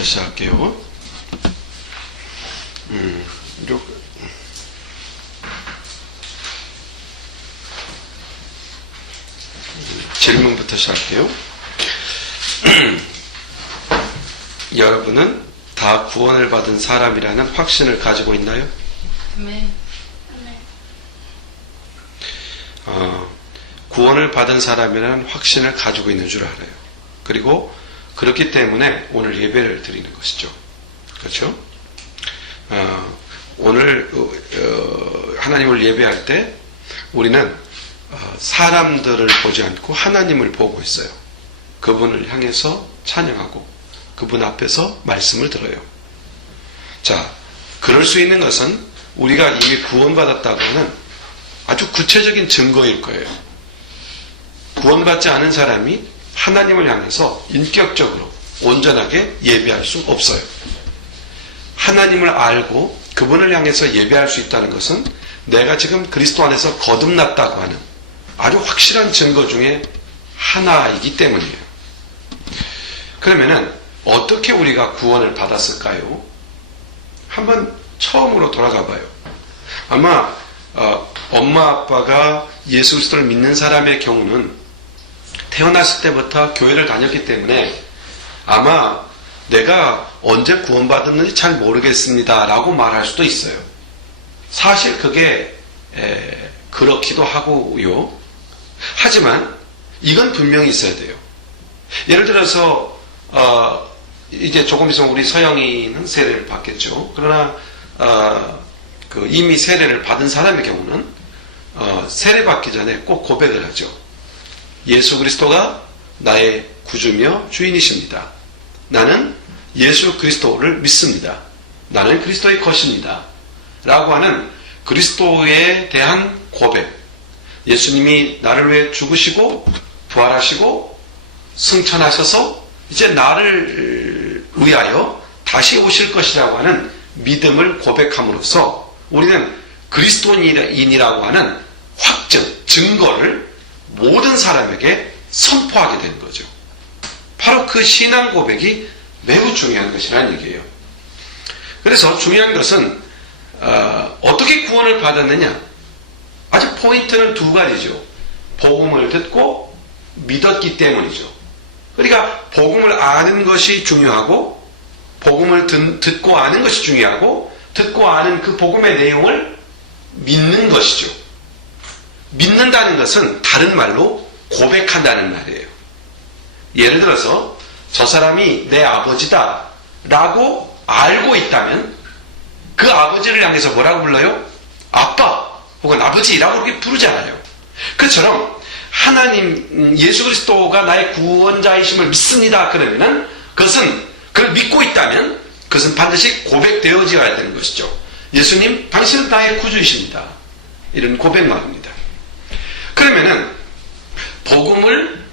질문부터 시작할게요. 질문부터 시작할게요. 여러분은 다 구원을 받은 사람이라는 확신을 가지고 있나요? 네. 구원을 받은 사람이라는 확신을 가지고 있는 줄 알아요. 그리고 그렇기 때문에 오늘 예배를 드리는 것이죠. 그렇죠? 오늘 하나님을 예배할 때 우리는 사람들을 보지 않고 하나님을 보고 있어요. 그분을 향해서 찬양하고 그분 앞에서 말씀을 들어요. 자, 그럴 수 있는 것은 우리가 이미 구원받았다고 하는 아주 구체적인 증거일 거예요. 구원받지 않은 사람이 하나님을 향해서 인격적으로 온전하게 예배할 수 없어요. 하나님을 알고 그분을 향해서 예배할 수 있다는 것은 내가 지금 그리스도 안에서 거듭났다고 하는 아주 확실한 증거 중에 하나이기 때문이에요. 그러면은 어떻게 우리가 구원을 받았을까요? 한번 처음으로 돌아가 봐요. 아마 엄마 아빠가 예수 그리스도를 믿는 사람의 경우는 태어났을 때부터 교회를 다녔기 때문에 아마 내가 언제 구원받았는지 잘 모르겠습니다 라고 말할 수도 있어요. 사실 그게 그렇기도 하고요. 하지만 이건 분명히 있어야 돼요. 예를 들어서 이제 조금 있으면 우리 서영이는 세례를 받겠죠. 그러나 이미 세례를 받은 사람의 경우는 세례 받기 전에 꼭 고백을 하죠. 예수 그리스도가 나의 구주며 주인이십니다. 나는 예수 그리스도를 믿습니다. 나는 그리스도의 것입니다. 라고 하는 그리스도에 대한 고백. 예수님이 나를 위해 죽으시고 부활하시고 승천하셔서 이제 나를 위하여 다시 오실 것이라고 하는 믿음을 고백함으로써 우리는 그리스도인이라고 하는 확증, 증거를 모든 사람에게 선포하게 되는 거죠. 바로 그 신앙 고백이 매우 중요한 것이라는 얘기예요. 그래서 중요한 것은 어떻게 구원을 받았느냐? 아주 포인트는 두 가지죠. 복음을 듣고 믿었기 때문이죠. 그러니까 복음을 아는 것이 중요하고 복음을 듣고 아는 것이 중요하고 듣고 아는 그 복음의 내용을 믿는 것이죠. 믿는다는 것은 다른 말로 고백한다는 말이에요. 예를 들어서 저 사람이 내 아버지다 라고 알고 있다면 그 아버지를 향해서 뭐라고 불러요? 아빠 혹은 아버지라고 그렇게 부르잖아요. 그처럼 하나님 예수 그리스도가 나의 구원자이심을 믿습니다. 그러면은 그것은 그걸 믿고 있다면 그것은 반드시 고백되어져야 되는 것이죠. 예수님 당신은 나의 구주이십니다. 이런 고백 말입니다. 그러면은 복음을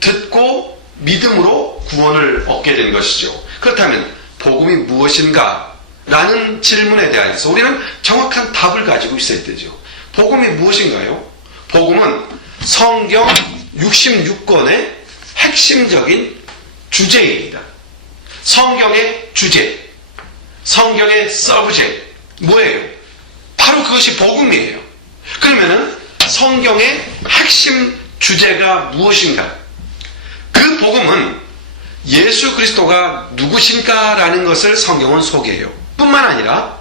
듣고 믿음으로 구원을 얻게 된 것이죠. 그렇다면 복음이 무엇인가? 라는 질문에 대해서 우리는 정확한 답을 가지고 있어야 되죠. 복음이 무엇인가요? 복음은 성경 66권의 핵심적인 주제입니다. 성경의 주제, 성경의 서브젝트 뭐예요? 바로 그것이 복음이에요. 그러면은 성경의 핵심 주제가 무엇인가? 그 복음은 예수 그리스도가 누구신가라는 것을 성경은 소개해요. 뿐만 아니라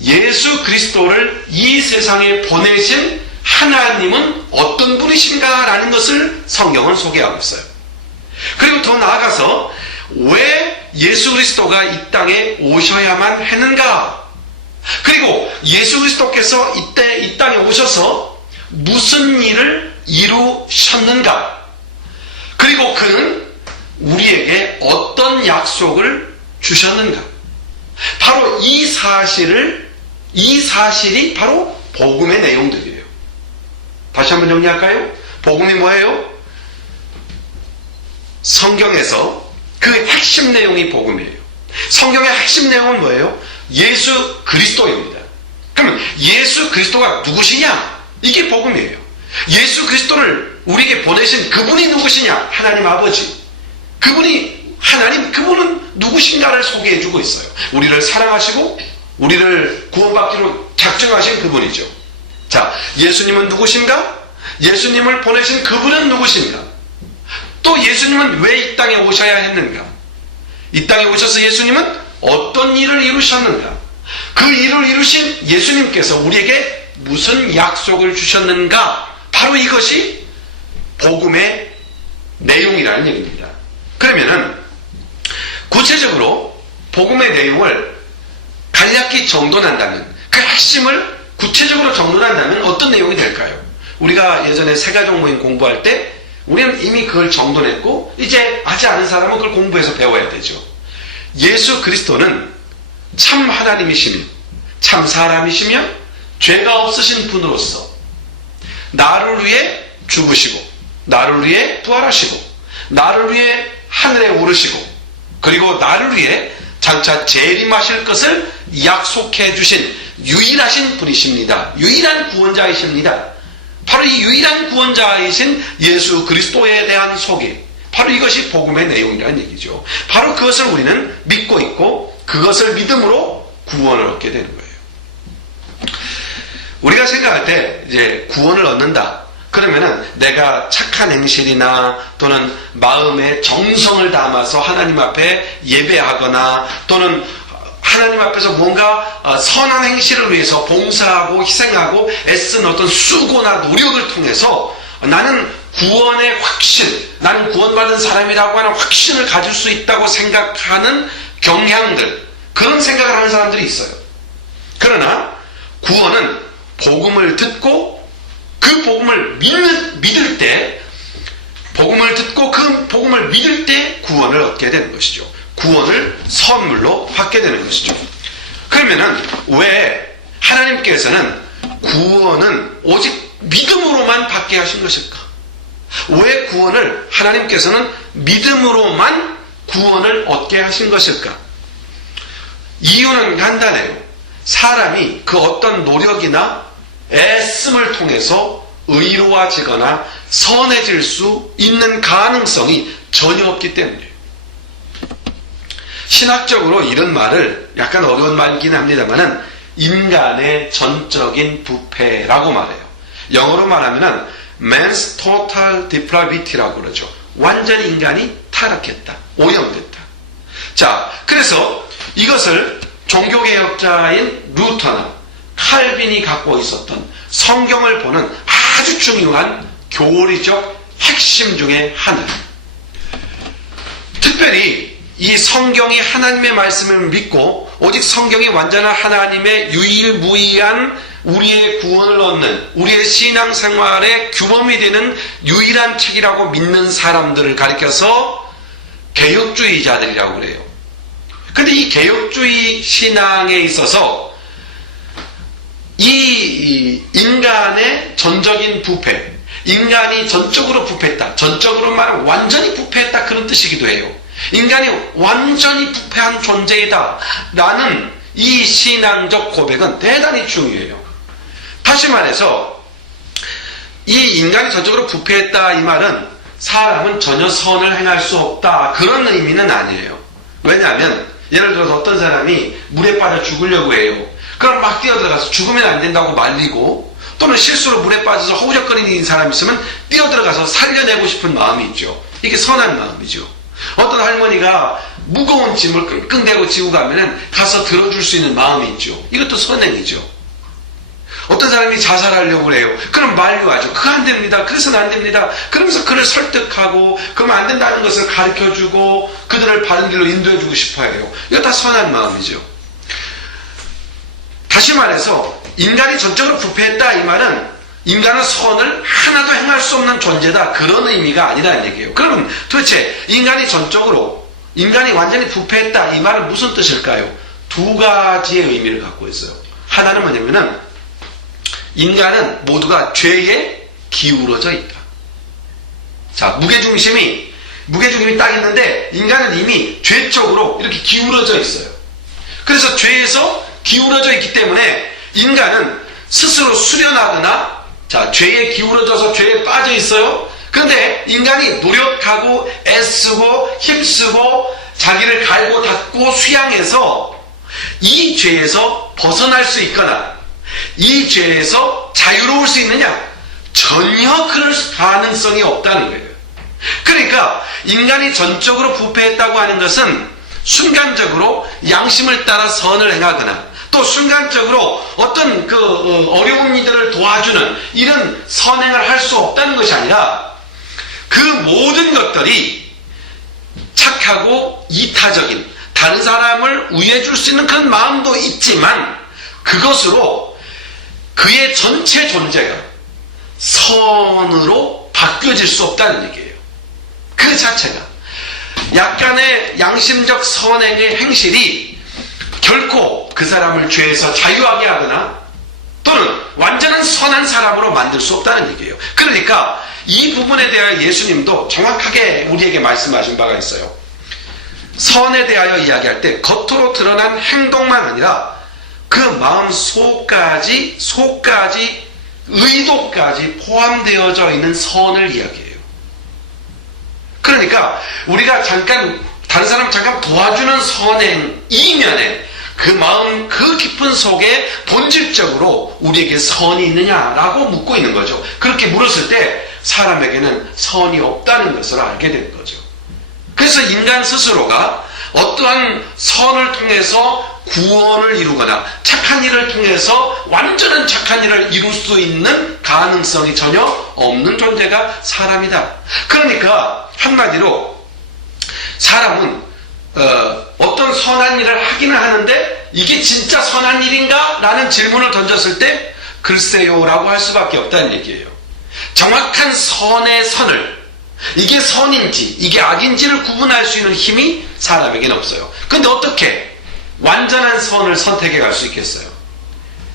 예수 그리스도를 이 세상에 보내신 하나님은 어떤 분이신가라는 것을 성경은 소개하고 있어요. 그리고 더 나아가서 왜 예수 그리스도가 이 땅에 오셔야만 했는가? 그리고 예수 그리스도께서 이 땅에 오셔서 무슨 일을 이루셨는가? 그리고 그는 우리에게 어떤 약속을 주셨는가? 바로 이 사실이 바로 복음의 내용들이에요. 다시 한번 정리할까요? 복음이 뭐예요? 성경에서 그 핵심 내용이 복음이에요. 성경의 핵심 내용은 뭐예요? 예수 그리스도입니다. 그러면 예수 그리스도가 누구시냐? 이게 복음이에요. 예수 그리스도를 우리에게 보내신 그분이 누구시냐? 하나님 아버지. 그분이 하나님, 그분은 누구신가를 소개해주고 있어요. 우리를 사랑하시고 우리를 구원받기로 작정하신 그분이죠. 자, 예수님은 누구신가? 예수님을 보내신 그분은 누구신가? 또 예수님은 왜 이 땅에 오셔야 했는가? 이 땅에 오셔서 예수님은 어떤 일을 이루셨는가? 그 일을 이루신 예수님께서 우리에게 무슨 약속을 주셨는가? 바로 이것이 복음의 내용이라는 얘기입니다. 그러면은 구체적으로 복음의 내용을 간략히 정돈한다면, 그 핵심을 구체적으로 정돈한다면 어떤 내용이 될까요? 우리가 예전에 세가족 모임 공부할 때 우리는 이미 그걸 정돈했고 이제 아직 아는 사람은 그걸 공부해서 배워야 되죠. 예수 그리스도는 참 하나님이시며 참 사람이시며 죄가 없으신 분으로서 나를 위해 죽으시고 나를 위해 부활하시고 나를 위해 하늘에 오르시고 그리고 나를 위해 장차 재림하실 것을 약속해 주신 유일하신 분이십니다. 유일한 구원자이십니다. 바로 이 유일한 구원자이신 예수 그리스도에 대한 소개, 바로 이것이 복음의 내용이라는 얘기죠. 바로 그것을 우리는 믿고 있고 그것을 믿음으로 구원을 얻게 되는 거예요. 우리가 생각할 때 이제 구원을 얻는다 그러면은 내가 착한 행실이나 또는 마음의 정성을 담아서 하나님 앞에 예배하거나 또는 하나님 앞에서 뭔가 선한 행실을 위해서 봉사하고 희생하고 애쓴 어떤 수고나 노력을 통해서 나는 구원의 확신, 나는 구원받은 사람이라고 하는 확신을 가질 수 있다고 생각하는 경향들, 그런 생각을 하는 사람들이 있어요. 그러나 구원은 복음을 듣고 그 복음을 믿을 때, 복음을 듣고 그 복음을 믿을 때 구원을 얻게 되는 것이죠. 구원을 선물로 받게 되는 것이죠. 그러면은 왜 하나님께서는 구원은 오직 믿음으로만 받게 하신 것일까? 왜 구원을 하나님께서는 믿음으로만 구원을 얻게 하신 것일까? 이유는 간단해요. 사람이 그 어떤 노력이나 애씀을 통해서 의로워지거나 선해질 수 있는 가능성이 전혀 없기 때문이에요. 신학적으로 이런 말을 약간 어려운 말이긴 합니다만은 인간의 전적인 부패라고 말해요. 영어로 말하면은 man's total depravity라고 그러죠. 완전히 인간이 타락했다, 오염됐다. 자, 그래서 이것을 종교개혁자인 루터나 칼빈이 갖고 있었던 성경을 보는 아주 중요한 교리적 핵심 중에 하나. 특별히 이 성경이 하나님의 말씀을 믿고 오직 성경이 완전한 하나님의 유일무이한 우리의 구원을 얻는 우리의 신앙생활의 규범이 되는 유일한 책이라고 믿는 사람들을 가리켜서 개혁주의자들이라고 그래요. 근데 이 개혁주의 신앙에 있어서 이 인간의 전적인 부패, 인간이 전적으로 부패했다, 전적으로 말하면 완전히 부패했다, 그런 뜻이기도 해요. 인간이 완전히 부패한 존재이다 라는 이 신앙적 고백은 대단히 중요해요. 다시 말해서 이 인간이 전적으로 부패했다 이 말은 사람은 전혀 선을 행할 수 없다 그런 의미는 아니에요. 왜냐하면 예를 들어서 어떤 사람이 물에 빠져 죽으려고 해요. 그럼 막 뛰어들어가서 죽으면 안 된다고 말리고, 또는 실수로 물에 빠져서 허우적거리는 사람이 있으면 뛰어들어가서 살려내고 싶은 마음이 있죠. 이게 선한 마음이죠. 어떤 할머니가 무거운 짐을 끙끙대고 지고 가면은 가서 들어줄 수 있는 마음이 있죠. 이것도 선행이죠. 어떤 사람이 자살하려고 해요. 그럼 만류하죠. 그거 안 됩니다. 그래서는 안 됩니다. 그러면서 그를 설득하고, 그러면 안 된다는 것을 가르쳐주고 그들을 바른 길로 인도해주고 싶어해요. 이거 다 선한 마음이죠. 다시 말해서 인간이 전적으로 부패했다 이 말은 인간은 선을 하나도 행할 수 없는 존재다 그런 의미가 아니라는 얘기예요. 그럼 도대체 인간이 완전히 부패했다 이 말은 무슨 뜻일까요? 두 가지의 의미를 갖고 있어요. 하나는 뭐냐면은 인간은 모두가 죄에 기울어져 있다. 자, 무게중심이 딱 있는데 인간은 이미 죄 쪽으로 이렇게 기울어져 있어요. 그래서 죄에서 기울어져 있기 때문에 인간은 스스로 수련하거나, 자, 죄에 기울어져서 죄에 빠져 있어요. 그런데 인간이 노력하고 애쓰고 힘쓰고 자기를 갈고 닦고 수양해서 이 죄에서 벗어날 수 있거나 이 죄에서 자유로울 수 있느냐? 전혀 그럴 가능성이 없다는 거예요. 그러니까 인간이 전적으로 부패했다고 하는 것은 순간적으로 양심을 따라 선을 행하거나 또 순간적으로 어떤 어려운 이들을 도와주는 이런 선행을 할 수 없다는 것이 아니라 그 모든 것들이 착하고 이타적인 다른 사람을 위해 줄 수 있는 그런 마음도 있지만 그것으로 그의 전체 존재가 선으로 바뀌어질 수 없다는 얘기예요. 그 자체가 약간의 양심적 선행의 행실이 결코 그 사람을 죄에서 자유하게 하거나 또는 완전한 선한 사람으로 만들 수 없다는 얘기예요. 그러니까 이 부분에 대하여 예수님도 정확하게 우리에게 말씀하신 바가 있어요. 선에 대하여 이야기할 때 겉으로 드러난 행동만 아니라 그 마음 속까지 의도까지 포함되어져 있는 선을 이야기해요. 그러니까 우리가 다른 사람 잠깐 도와주는 선행 이면에 그 마음 그 깊은 속에 본질적으로 우리에게 선이 있느냐라고 묻고 있는 거죠. 그렇게 물었을 때 사람에게는 선이 없다는 것을 알게 되는 거죠. 그래서 인간 스스로가 어떠한 선을 통해서 구원을 이루거나 착한 일을 통해서 완전한 착한 일을 이룰 수 있는 가능성이 전혀 없는 존재가 사람이다. 그러니까 한마디로 사람은 어떤 선한 일을 하기는 하는데 이게 진짜 선한 일인가? 라는 질문을 던졌을 때 글쎄요 라고 할 수밖에 없다는 얘기예요. 정확한 선의 선을 이게 선인지 이게 악인지를 구분할 수 있는 힘이 사람에게는 없어요. 근데 어떻게 완전한 선을 선택해 갈 수 있겠어요?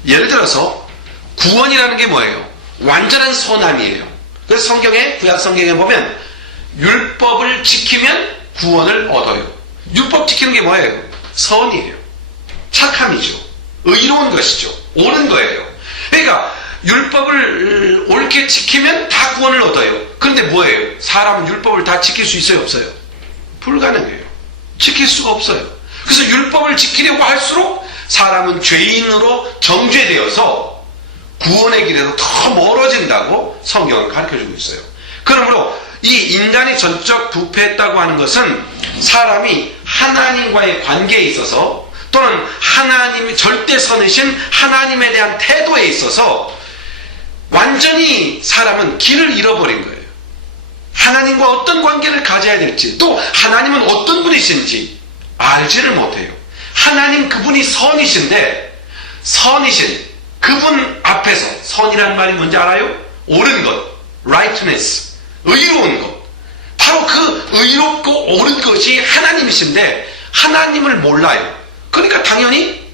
예를 들어서 구원이라는 게 뭐예요? 완전한 선함이에요. 그래서 구약 성경에 보면 율법을 지키면 구원을 얻어요. 율법 지키는 게 뭐예요? 선이에요. 착함이죠. 의로운 것이죠. 옳은 거예요. 그러니까 율법을 옳게 지키면 다 구원을 얻어요. 그런데 뭐예요? 사람은 율법을 다 지킬 수 있어요? 없어요? 불가능해요. 지킬 수가 없어요. 그래서 율법을 지키려고 할수록 사람은 죄인으로 정죄되어서 구원의 길에서 더 멀어진다고 성경은 가르쳐주고 있어요. 그러므로 이 인간이 전적 부패했다고 하는 것은 사람이 하나님과의 관계에 있어서 또는 하나님이 절대선이신 하나님에 대한 태도에 있어서 완전히 사람은 길을 잃어버린 거예요. 하나님과 어떤 관계를 가져야 될지 또 하나님은 어떤 분이신지 알지를 못해요. 하나님 그분이 선이신데 선이신 그분 앞에서 선이라는 말이 뭔지 알아요? 옳은 것, rightness, 의로운 것. 바로 그 의롭고 옳은 것이 하나님이신데 하나님을 몰라요. 그러니까 당연히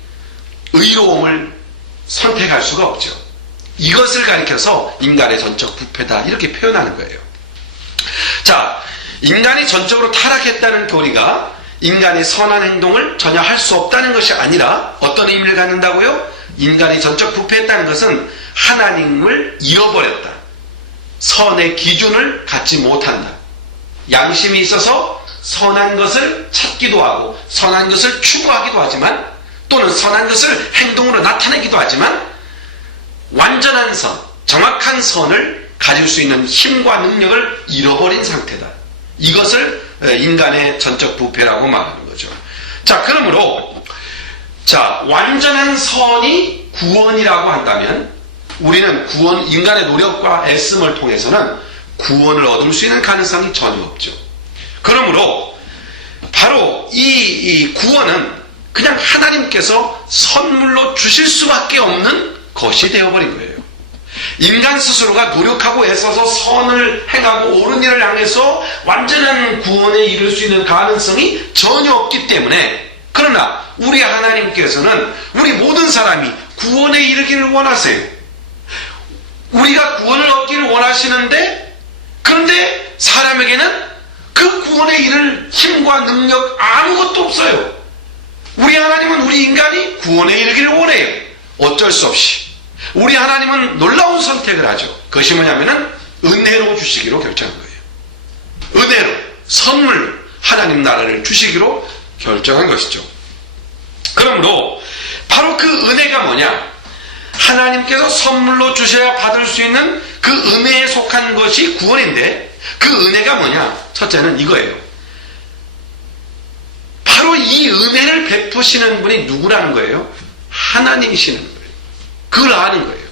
의로움을 선택할 수가 없죠. 이것을 가리켜서 인간의 전적 부패다 이렇게 표현하는 거예요. 자, 인간이 전적으로 타락했다는 교리가 인간이 선한 행동을 전혀 할 수 없다는 것이 아니라 어떤 의미를 갖는다고요? 인간이 전적 부패했다는 것은 하나님을 잃어버렸다. 선의 기준을 갖지 못한다. 양심이 있어서 선한 것을 찾기도 하고 선한 것을 추구하기도 하지만 또는 선한 것을 행동으로 나타내기도 하지만 완전한 선, 정확한 선을 가질 수 있는 힘과 능력을 잃어버린 상태다. 이것을 인간의 전적 부패라고 말하는 거죠. 자, 그러므로 완전한 선이 구원이라고 한다면 우리는 인간의 노력과 애씀을 통해서는 구원을 얻을 수 있는 가능성이 전혀 없죠. 그러므로 바로 이 구원은 그냥 하나님께서 선물로 주실 수밖에 없는 것이 되어버린 거예요. 인간 스스로가 노력하고 애써서 선을 행하고 옳은 일을 향해서 완전한 구원에 이를 수 있는 가능성이 전혀 없기 때문에 그러나 우리 하나님께서는 우리 모든 사람이 구원에 이르기를 원하세요. 우리가 구원을 얻기를 원하시는데 그런데 사람에게는 그 구원에 이를 힘과 능력 아무것도 없어요. 우리 하나님은 우리 인간이 구원에 이르기를 원해요. 어쩔 수 없이 우리 하나님은 놀라운 선택을 하죠. 그것이 뭐냐면은 은혜로 주시기로 결정한 거예요. 은혜로 선물로 하나님 나라를 주시기로 결정한 것이죠. 그러므로 바로 그 은혜가 뭐냐? 하나님께서 선물로 주셔야 받을 수 있는 그 은혜에 속한 것이 구원인데, 그 은혜가 뭐냐? 첫째는 이거예요. 바로 이 은혜를 베푸시는 분이 누구라는 거예요? 하나님이시는 거예요. 그걸 아는 거예요.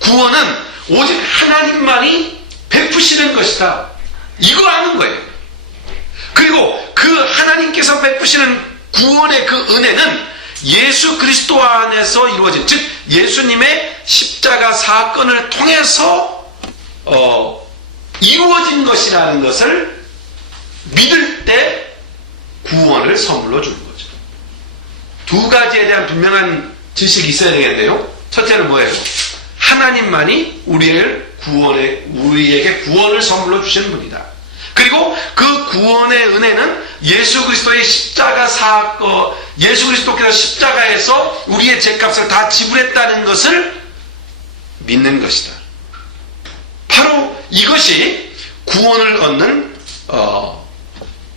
구원은 오직 하나님만이 베푸시는 것이다. 이거 아는 거예요. 그리고 그 하나님께서 베푸시는 구원의 그 은혜는 예수 그리스도 안에서 이루어진, 즉 예수님의 십자가 사건을 통해서 이루어진 것이라는 것을 믿을 때 구원을 선물로 주는 거죠. 두 가지에 대한 분명한 지식이 있어야 되겠네요. 첫째는 뭐예요? 하나님만이 우리에게 구원을 선물로 주시는 분이다. 그리고 그 구원의 은혜는 예수 그리스도의 십자가 사건, 예수 그리스도께서 십자가에서 우리의 죄값을 다 지불했다는 것을 믿는 것이다. 바로 이것이 구원을 얻는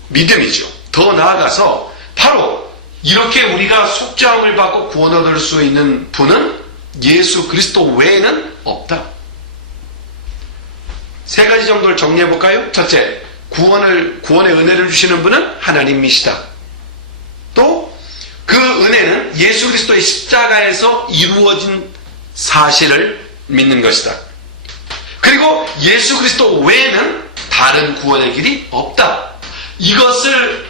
믿음이죠. 더 나아가서 바로 이렇게 우리가 속죄함을 받고 구원 얻을 수 있는 분은 예수 그리스도 외에는 없다. 세 가지 정도를 정리해 볼까요? 첫째, 구원의 은혜를 주시는 분은 하나님이시다. 또 그 은혜는 예수 그리스도의 십자가에서 이루어진 사실을 믿는 것이다. 그리고 예수 그리스도 외에는 다른 구원의 길이 없다. 이것을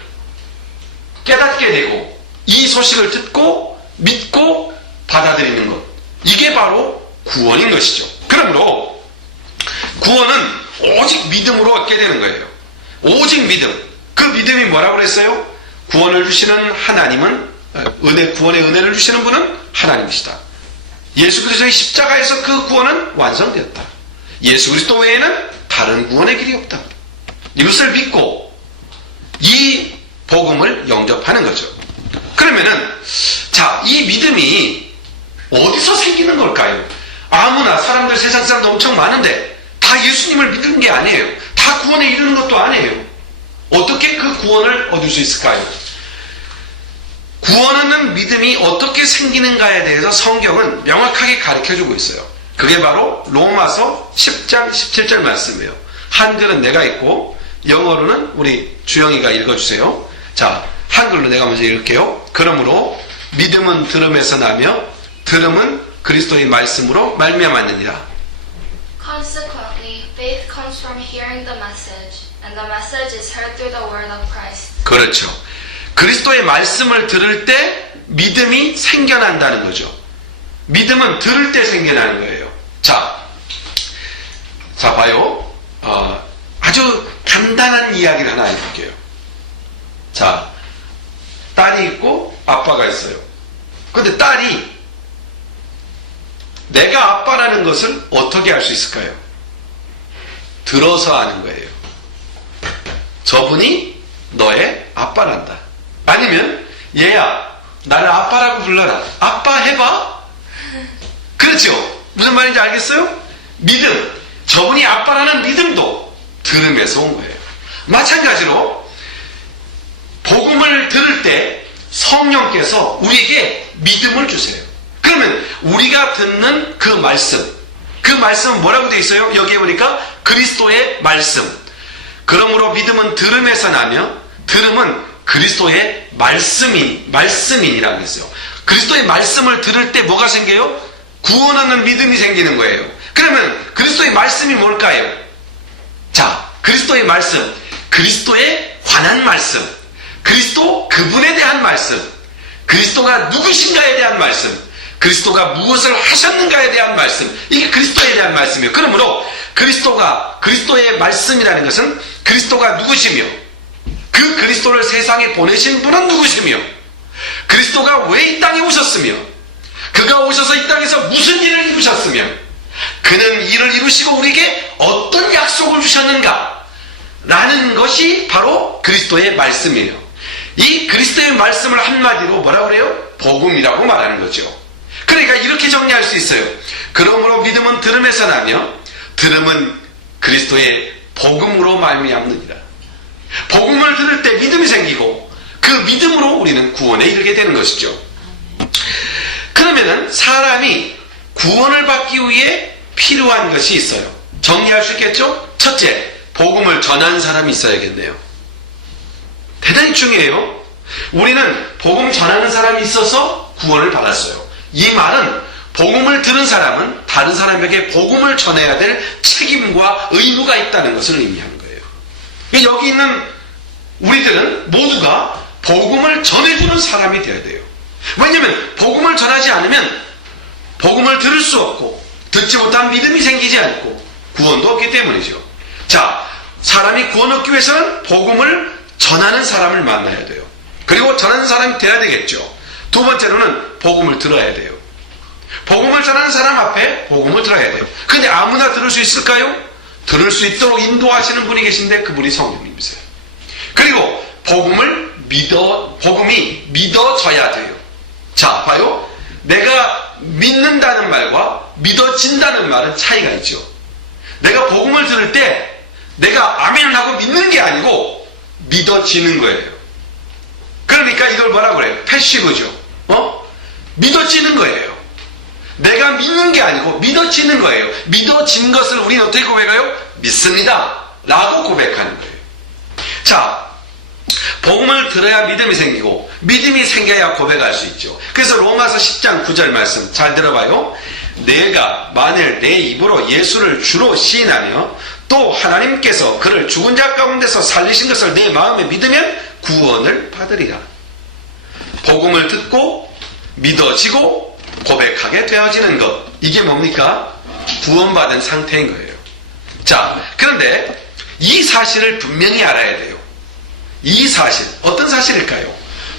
깨닫게 되고 이 소식을 듣고 믿고 받아들이는 것, 이게 바로 구원인 것이죠. 그러므로 구원은 오직 믿음으로 얻게 되는 거예요. 오직 믿음. 그 믿음이 뭐라고 그랬어요? 구원을 주시는 하나님은, 구원의 은혜를 주시는 분은 하나님이시다. 예수 그리스도의 십자가에서 그 구원은 완성되었다. 예수 그리스도 외에는 다른 구원의 길이 없다. 이것을 믿고 이 복음을 영접하는 거죠. 그러면은, 자, 이 믿음이 어디서 생기는 걸까요? 아무나, 사람들, 세상 사람도 엄청 많은데 다 예수님을 믿는 게 아니에요. 다 구원에 이르는 것도 아니에요. 어떻게 그 구원을 얻을 수 있을까요? 구원 얻는 믿음이 어떻게 생기는가에 대해서 성경은 명확하게 가르쳐주고 있어요. 그게 바로 로마서 10장 17절 말씀이에요. 한글은 내가 읽고 영어로는 우리 주영이가 읽어주세요. 자, 한글로 내가 먼저 읽을게요. 그러므로 믿음은 들음에서 나며 들음은 그리스도의 말씀으로 말미암았느니라. Consequently, faith comes from hearing the message, and the message is heard through the word of Christ. 그렇죠. 그리스도의 말씀을 들을 때 믿음이 생겨난다는 거죠. 믿음은 들을 때 생겨나는 거예요. 자 봐요. 아주 간단한 이야기를 하나 해볼게요. 자, 딸이 있고 아빠가 있어요. 근데 딸이 내가 아빠라는 것을 어떻게 알 수 있을까요? 들어서 아는 거예요. 저분이 너의 아빠란다. 아니면 얘야, 나를 아빠라고 불러라. 아빠 해봐. 그렇죠? 무슨 말인지 알겠어요? 믿음, 저분이 아빠라는 믿음도 들음에서 온 거예요. 마찬가지로 복음을 들을 때 성령께서 우리에게 믿음을 주세요. 그러면 우리가 듣는 그 말씀은 뭐라고 되어 있어요? 여기에 보니까 그리스도의 말씀. 그러므로 믿음은 들음에서 나며 들음은 그리스도의 말씀인이라고 했어요. 그리스도의 말씀을 들을 때 뭐가 생겨요? 구원 얻는 믿음이 생기는 거예요. 그러면 그리스도의 말씀이 뭘까요? 자, 그리스도의 말씀, 그리스도에 관한 말씀, 그리스도 그분에 대한 말씀, 그리스도가 누구신가에 대한 말씀, 그리스도가 무엇을 하셨는가에 대한 말씀, 이게 그리스도에 대한 말씀이에요. 그러므로 그리스도의 말씀이라는 것은 그리스도가 누구시며, 그 그리스도를 세상에 보내신 분은 누구시며, 그리스도가 왜 이 땅에 오셨으며, 그가 오셔서 이 땅에서 무슨 일을 이루셨으며, 그는 이를 이루시고 우리에게 어떤 약속을 주셨는가 라는 것이 바로 그리스도의 말씀이에요. 이 그리스도의 말씀을 한마디로 뭐라고 그래요? 복음이라고 말하는 거죠. 그러니까 이렇게 정리할 수 있어요. 그러므로 믿음은 들음에서 나며 들음은 그리스도의 복음으로 말미암느니라. 복음을 들을 때 믿음이 생기고 그 믿음으로 우리는 구원에 이르게 되는 것이죠. 그러면은 사람이 구원을 받기 위해 필요한 것이 있어요. 정리할 수 있겠죠? 첫째, 복음을 전하는 사람이 있어야겠네요. 대단히 중요해요. 우리는 복음 전하는 사람이 있어서 구원을 받았어요. 이 말은 복음을 들은 사람은 다른 사람에게 복음을 전해야 될 책임과 의무가 있다는 것을 의미하는 거예요. 여기 있는 우리들은 모두가 복음을 전해주는 사람이 되어야 돼요. 왜냐하면 복음을 전하지 않으면 복음을 들을 수 없고 듣지 못한 믿음이 생기지 않고 구원도 없기 때문이죠. 자, 사람이 구원 얻기 위해서는 복음을 전하는 사람을 만나야 돼요. 그리고 전하는 사람이 돼야 되겠죠. 두 번째로는 복음을 들어야 돼요. 복음을 전하는 사람 앞에 복음을 들어야 돼요. 근데 아무나 들을 수 있을까요? 들을 수 있도록 인도하시는 분이 계신데 그분이 성령님이세요. 그리고 복음이 믿어져야 돼요. 자, 봐요. 내가 믿는다는 말과 믿어진다는 말은 차이가 있죠. 내가 복음을 들을 때 내가 아멘 하고 믿는 게 아니고 믿어지는 거예요. 그러니까 이걸 뭐라고 그래요? 패시브죠. 믿어지는 거예요. 내가 믿는 게 아니고 믿어지는 거예요. 믿어진 것을 우리는 어떻게 고백해요? 믿습니다 라고 고백하는 거예요. 자, 복음을 들어야 믿음이 생기고 믿음이 생겨야 고백할 수 있죠. 그래서 로마서 10장 9절 말씀 잘 들어봐요. 내가 만일 내 입으로 예수를 주로 시인하며 또 하나님께서 그를 죽은 자 가운데서 살리신 것을 내 마음에 믿으면 구원을 받으리라. 복음을 듣고 믿어지고 고백하게 되어지는 것, 이게 뭡니까? 구원받은 상태인 거예요. 자, 그런데 이 사실을 분명히 알아야 돼요. 이 사실, 어떤 사실일까요?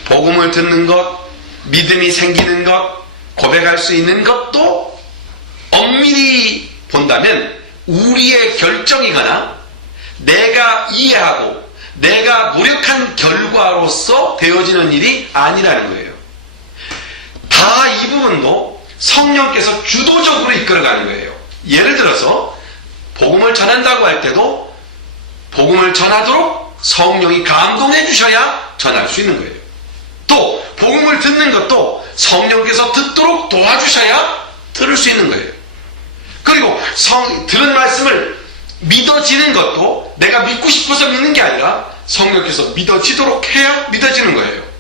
복음을 듣는 것, 믿음이 생기는 것, 고백할 수 있는 것도 엄밀히 본다면 우리의 결정이거나 내가 이해하고 내가 노력한 결과로서 되어지는 일이 아니라는 거예요. 다 이 부분도 성령께서 주도적으로 이끌어가는 거예요. 예를 들어서 복음을 전한다고 할 때도 복음을 전하도록 성령이 감동해 주셔야 전할 수 있는 거예요. 또 복음을 듣는 것도 성령께서 듣도록 도와주셔야 들을 수 있는 거예요. 그리고 들은 말씀을 믿어지는 것도 내가 믿고 싶어서 믿는 게 아니라 성령께서 믿어지도록 해야 믿어지는 거예요.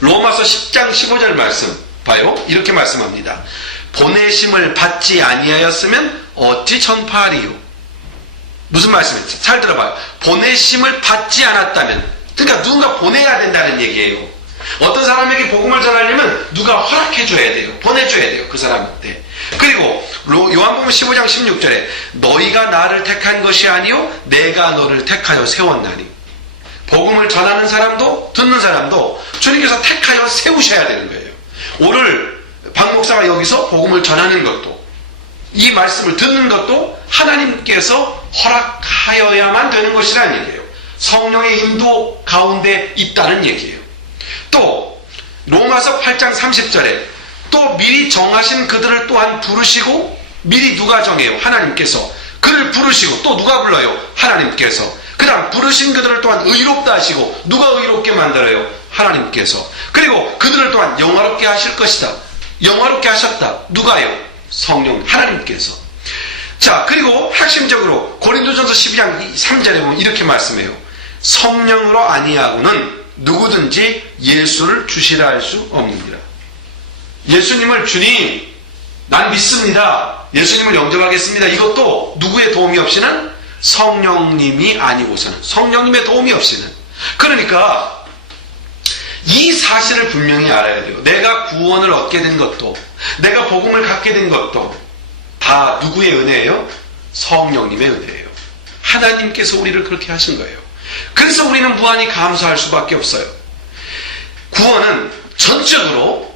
로마서 10장 15절 말씀 봐요. 이렇게 말씀합니다. 보내심을 받지 아니하였으면 어찌 전파하리요? 무슨 말씀이죠? 잘 들어봐요. 보내심을 받지 않았다면, 그러니까 누군가 보내야 된다는 얘기예요. 어떤 사람에게 복음을 전하려면 누가 허락해줘야 돼요. 보내줘야 돼요. 그 사람한테. 그리고 요한복음 15장 16절에 너희가 나를 택한 것이 아니요 내가 너를 택하여 세웠나니. 복음을 전하는 사람도 듣는 사람도 주님께서 택하여 세우셔야 되는 거예요. 오늘 박 목사가 여기서 복음을 전하는 것도, 이 말씀을 듣는 것도 하나님께서 허락하여야만 되는 것이라는 얘기예요. 성령의 인도 가운데 있다는 얘기예요. 또 로마서 8장 30절에 또 미리 정하신 그들을 또한 부르시고, 미리 누가 정해요? 하나님께서. 그를 부르시고 또 누가 불러요? 하나님께서. 그 다음 부르신 그들을 또한 의롭다 하시고 누가 의롭게 만들어요? 하나님께서. 그리고 그들을 또한 영화롭게 하실 것이다. 영화롭게 하셨다. 누가요? 성령 하나님께서. 자, 그리고 핵심적으로 고린도전서 12장 3절에 보면 이렇게 말씀해요. 성령으로 아니하고는 누구든지 예수를 주시라 할 수 없느니라. 예수님을 주님, 난 믿습니다. 예수님을 영접하겠습니다. 이것도 누구의 도움이 없이는, 성령님이 아니고서는, 성령님의 도움이 없이는. 그러니까 이 사실을 분명히 알아야 돼요. 내가 구원을 얻게 된 것도, 내가 복음을 갖게 된 것도 다 누구의 은혜예요? 성령님의 은혜예요. 하나님께서 우리를 그렇게 하신 거예요. 그래서 우리는 무한히 감사할 수밖에 없어요. 구원은 전적으로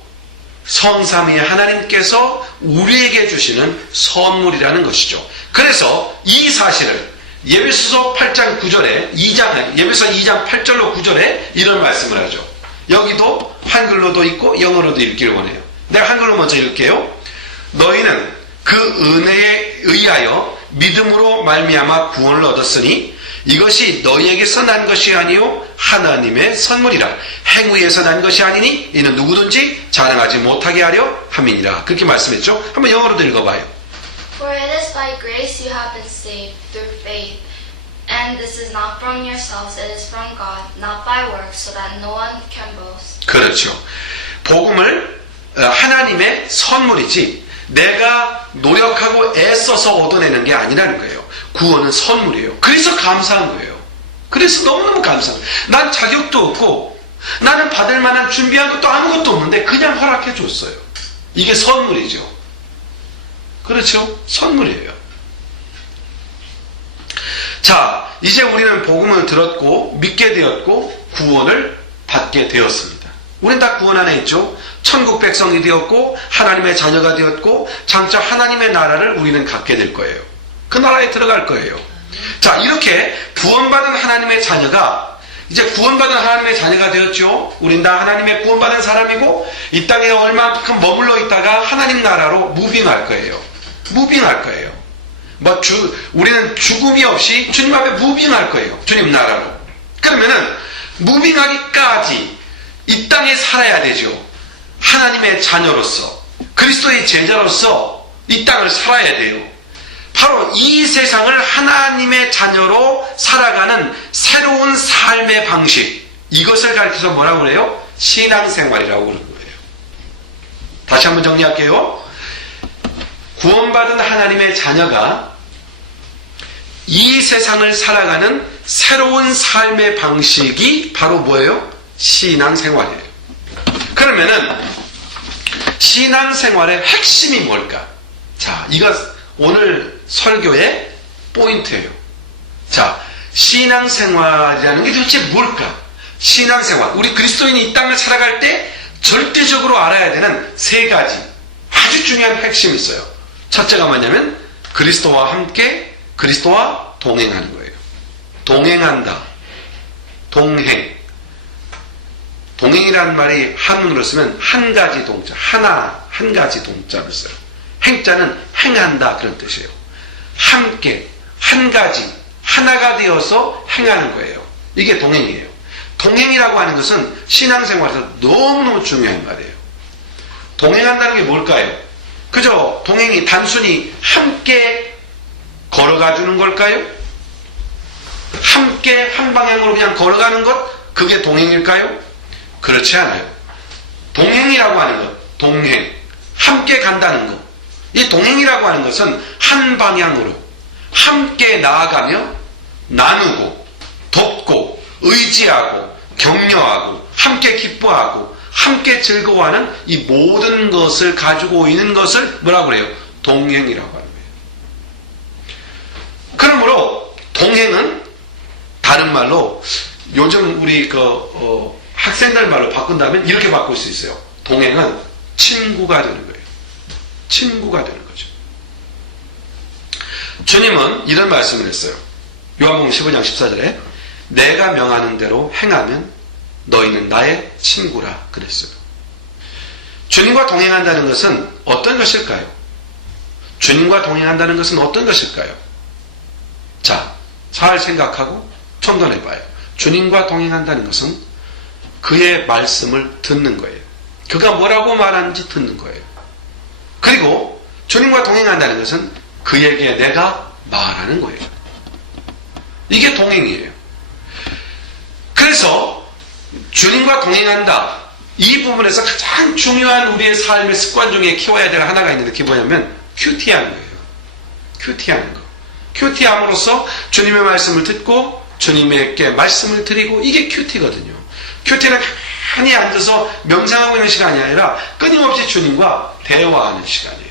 성삼위의 하나님께서 우리에게 주시는 선물이라는 것이죠. 그래서 이 사실을 예배소 8장 9절에 예배소 2장 8절로 9절에 이런 말씀을 하죠. 여기도 한글로도 있고 영어로도 읽기를 원해요. 내가 한글로 먼저 읽을게요. 너희는 그 은혜에 의하여 믿음으로 말미암아 구원을 얻었으니 이것이 너희에게서 난 것이 아니요 하나님의 선물이라. 행위에서 난 것이 아니니 이는 누구든지 자랑하지 못하게 하려 함이니라. 그렇게 말씀했죠. 한번 영어로도 읽어봐요. For it is by grace you have been saved through faith. And this is not from yourselves, it is from God, not by works, so that no one can boast. 그렇죠. 복음을 하나님의 선물이지 내가 노력하고 애써서 얻어내는 게 아니라는 거예요. 구원은 선물이에요. 그래서 감사한 거예요. 그래서 너무너무 감사한 거예요. 난 자격도 없고 나는 받을 만한 준비한 것도 아무것도 없는데 그냥 허락해 줬어요. 이게 선물이죠. 그렇죠? 선물이에요. 자, 이제 우리는 복음을 들었고 믿게 되었고 구원을 받게 되었습니다. 우린 다 구원 안에 있죠. 천국 백성이 되었고 하나님의 자녀가 되었고 장차 하나님의 나라를 우리는 갖게 될 거예요. 그 나라에 들어갈 거예요. 자, 이렇게 구원받은 하나님의 자녀가 이제 구원받은 하나님의 자녀가 되었죠. 우린 다 하나님의 구원받은 사람이고 이 땅에 얼마만큼 머물러 있다가 하나님 나라로 무빙할 거예요. 무빙할 거예요. 우리는 죽음이 없이 주님 앞에 무빙할 거예요. 주님 나라로. 그러면은 무빙하기까지 이 땅에 살아야 되죠. 하나님의 자녀로서 그리스도의 제자로서 이 땅을 살아야 돼요. 바로 이 세상을 하나님의 자녀로 살아가는 새로운 삶의 방식, 이것을 가르쳐서 뭐라고 그래요? 신앙생활이라고 그러는 거예요. 다시 한번 정리할게요. 구원받은 하나님의 자녀가 이 세상을 살아가는 새로운 삶의 방식이 바로 뭐예요? 신앙생활이에요. 그러면은 신앙생활의 핵심이 뭘까? 자, 이거 오늘 설교의 포인트예요. 자, 신앙생활이라는 게 도대체 뭘까? 신앙생활, 우리 그리스도인이 이 땅을 살아갈 때 절대적으로 알아야 되는 세 가지 아주 중요한 핵심이 있어요. 첫째가 뭐냐면 그리스도와 함께 그리스도와 동행하는 거예요. 동행한다. 동행. 동행이라는 말이 한문으로 쓰면 한 가지 동자, 한 가지 동자를 써요. 행자는 행한다 그런 뜻이에요. 함께, 한 가지, 하나가 되어서 행하는 거예요. 이게 동행이에요. 동행이라고 하는 것은 신앙생활에서 너무너무 중요한 말이에요. 동행한다는 게 뭘까요? 그저 동행이 단순히 함께 걸어가 주는 걸까요? 함께 한 방향으로 그냥 걸어가는 것? 그게 동행일까요? 그렇지 않아요. 동행이라고 하는 것, 동행, 함께 간다는 것. 이 동행이라고 하는 것은 한 방향으로 함께 나아가며 나누고 돕고 의지하고 격려하고 함께 기뻐하고 함께 즐거워하는 이 모든 것을 가지고 있는 것을 뭐라고 그래요? 동행이라고 하는 거예요. 그러므로 동행은 다른 말로 요즘 우리 학생들 말로 바꾼다면 이렇게 바꿀 수 있어요. 동행은 친구가 되는 거예요. 친구가 되는 거죠. 주님은 이런 말씀을 했어요. 요한복음 15장 14절에 내가 명하는 대로 행하면 너희는 나의 친구라 그랬어요. 주님과 동행한다는 것은 어떤 것일까요? 주님과 동행한다는 것은 어떤 것일까요? 자, 잘 생각하고 첨언해봐요. 주님과 동행한다는 것은 그의 말씀을 듣는 거예요. 그가 뭐라고 말하는지 듣는 거예요. 그리고 주님과 동행한다는 것은 그에게 내가 말하는 거예요. 이게 동행이에요. 그래서 주님과 동행한다. 이 부분에서 가장 중요한 우리의 삶의 습관 중에 키워야 될 하나가 있는데 그게 뭐냐면 큐티하는 거예요. 큐티하는 거. 큐티함으로써 주님의 말씀을 듣고 주님에게 말씀을 드리고 이게 큐티거든요. 큐티는 가만히 앉아서 명상하고 있는 시간이 아니라 끊임없이 주님과 대화하는 시간이에요.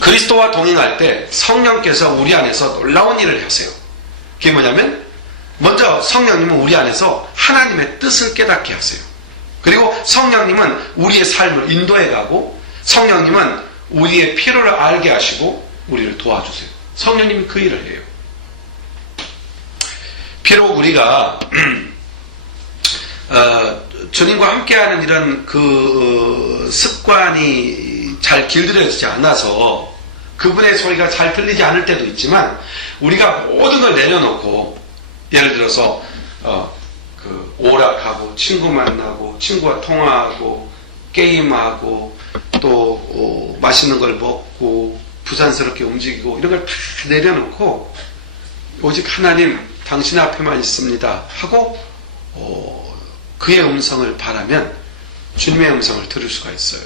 그리스도와 동행할 때 성령께서 우리 안에서 놀라운 일을 하세요. 그게 뭐냐면 먼저 성령님은 우리 안에서 하나님의 뜻을 깨닫게 하세요. 그리고 성령님은 우리의 삶을 인도해 가고 성령님은 우리의 필요를 알게 하시고 우리를 도와주세요. 성령님이 그 일을 해요. 비록 우리가 주님과 함께하는 이런 습관이 잘 길들여지지 않아서 그분의 소리가 잘 들리지 않을 때도 있지만 우리가 모든 걸 내려놓고 예를 들어서 오락하고 친구 만나고 친구와 통화하고 게임하고 또 맛있는 걸 먹고 부산스럽게 움직이고 이런 걸 다 내려놓고 오직 하나님 당신 앞에만 있습니다 하고 그의 음성을 바라면 주님의 음성을 들을 수가 있어요.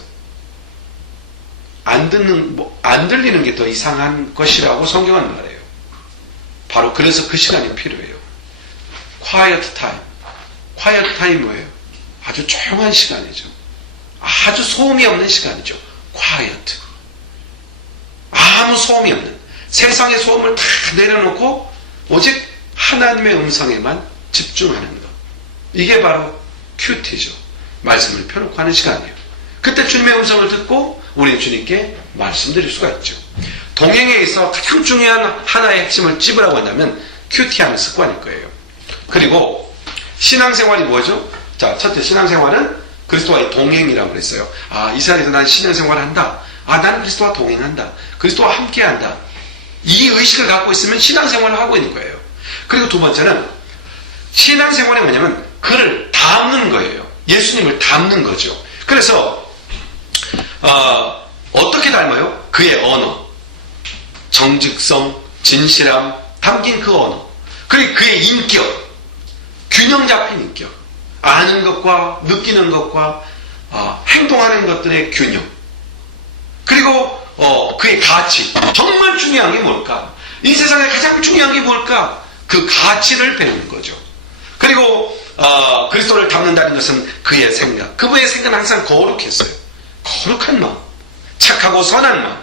안 들리는 게 더 이상한 것이라고 성경은 말해요. 바로 그래서 그 시간이 필요해요. quiet time. quiet time 뭐예요? 아주 조용한 시간이죠. 아주 소음이 없는 시간이죠. quiet. 아무 소음이 없는, 세상의 소음을 다 내려놓고 오직 하나님의 음성에만 집중하는 것. 이게 바로 큐티죠. 말씀을 펴놓고 하는 시간이에요. 그때 주님의 음성을 듣고 우리는 주님께 말씀드릴 수가 있죠. 동행에 있어 가장 중요한 하나의 핵심을 찝으라고 한다면 큐티하는 습관일 거예요. 그리고 신앙생활이 뭐죠? 자, 첫째 신앙생활은 그리스도와의 동행이라고 그랬어요. 이스라엘에서 난 신앙생활을 한다. 나는 그리스도와 동행한다. 그리스도와 함께한다. 이 의식을 갖고 있으면 신앙생활을 하고 있는 거예요. 그리고 두 번째는 신앙생활이 뭐냐면 그를 닮는 거예요. 예수님을 닮는 거죠. 그래서 어떻게 닮아요? 그의 언어, 정직성, 진실함 담긴 그 언어, 그리고 그의 인격, 균형 잡힌 인격, 아는 것과 느끼는 것과 행동하는 것들의 균형, 그리고 그의 가치. 정말 중요한 게 뭘까? 이 세상에 가장 중요한 게 뭘까? 그 가치를 배우는 거죠. 그리고 그리스도를 닮는다는 것은 그의 생각, 그분의 생각은 항상 거룩했어요. 거룩한 마음, 착하고 선한 마음,